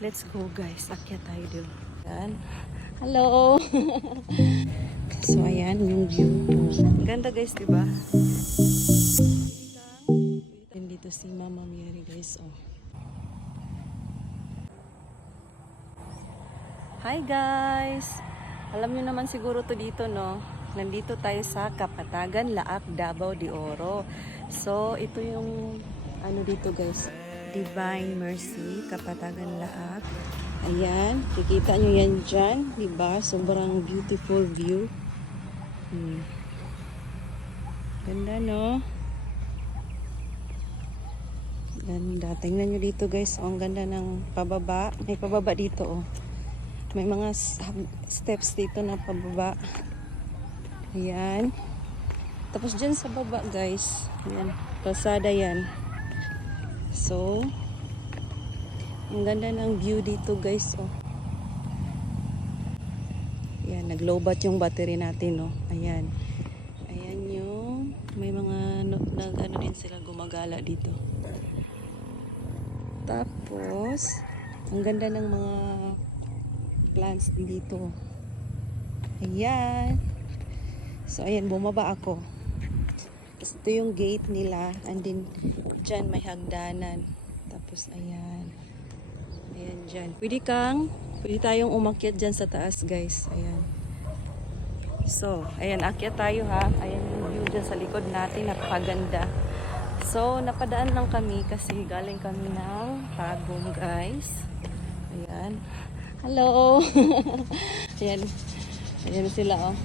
Let's go guys. Akyat tayo doon. Ayan. Hello! So ayan yung view. Ang ganda guys, diba? Dito si Mama Mary guys. Oh. Hi guys! Alam nyo naman siguro to dito, no? Nandito tayo sa Kapatagan, Laak, Davao de Oro. So ito yung ano dito guys, Divine Mercy, Kapatagan, Laak. Ayan, kikita nyo yan dyan, diba? Sobrang beautiful view. Ganda, no? Ganda. Tingnan nyo dito guys, oh, ang ganda ng pababa. May pababa dito, oh. May mga steps dito na pababa. Ayan. Tapos dyan sa baba guys, ayan, kalsada yan. So, ang ganda ng view dito guys, oh. Ayan, naglobat yung battery natin, oh. Ayan. Ayan yung, may mga, ano din sila gumagala dito. Tapos, ang ganda ng mga plants dito. Ayan. So, ayan, bumaba ako. Tapos, ito yung gate nila. And then, dyan may hagdanan. Tapos, ayan. Ayan dyan. Pwede tayong umakyat dyan sa taas, guys. Ayan. So, ayan, akyat tayo ha. Ayan yung view dyan sa likod natin. Napakaganda. So, napadaan lang kami kasi galing kami ng Tagum, guys. Ayan. Hello! Ayan. Ayan sila, oh.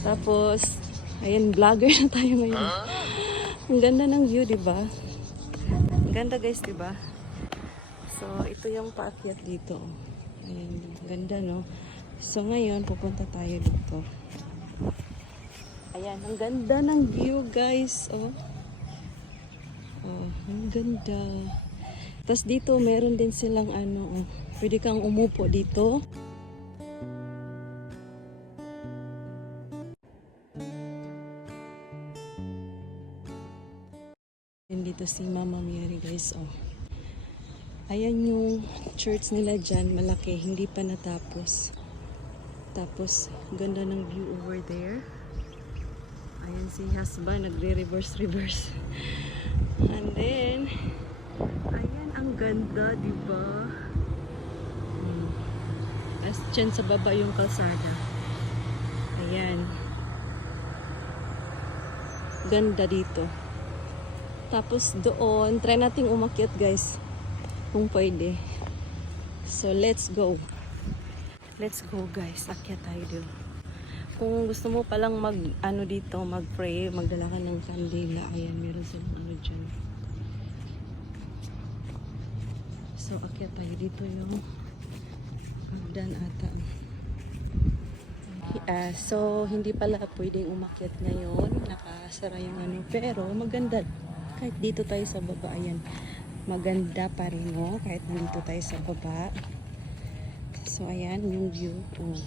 Tapos, ayan, vlogger na tayo ngayon. Ang ganda ng view, diba? Ang ganda, guys, diba? So, ito yung paakyat dito. Ayan, ganda, no? So, ngayon, pupunta tayo dito. Ayan, ang ganda ng view, guys. Oh. Oh, ang ganda. Tapos dito, meron din silang ano, oh. Pwede kang umupo dito. Dito si Mama Mary, guys, oh. Ayan yung church nila dyan, malaki, hindi pa natapos. Tapos, ganda ng view over there. Ayan si husband, nagre-reverse. And then, ayan, ang ganda, diba? As dyan sa baba yung kalsada. Ayan. Ganda dito. Tapos doon, try nating umakyat guys. Kung pwede. So, let's go. Let's go guys. Akyat tayo doon. Kung gusto mo palang ano dito, mag-pray, magdala ka ng kandila. Ayan, meron silang ano dyan. So, akyat tayo dito yung hagdan ata. So, hindi pala pwedeng umakyat ngayon. Nakasara yung ano. Pero, maganda. Kahit dito tayo sa baba, ayan. Maganda pa rin, oh. Kahit nandito tayo sa baba. So, ayan yung view. Oh.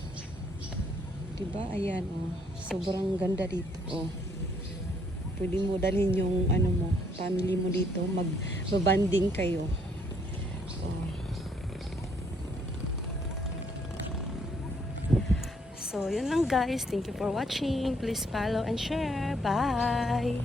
Diba? Ayan, oh. Sobrang ganda dito, oh. Pwede mo dalhin yung, ano mo, family mo dito. Mag-banding kayo. Oh. So, yun lang guys. Thank you for watching. Please follow and share. Bye!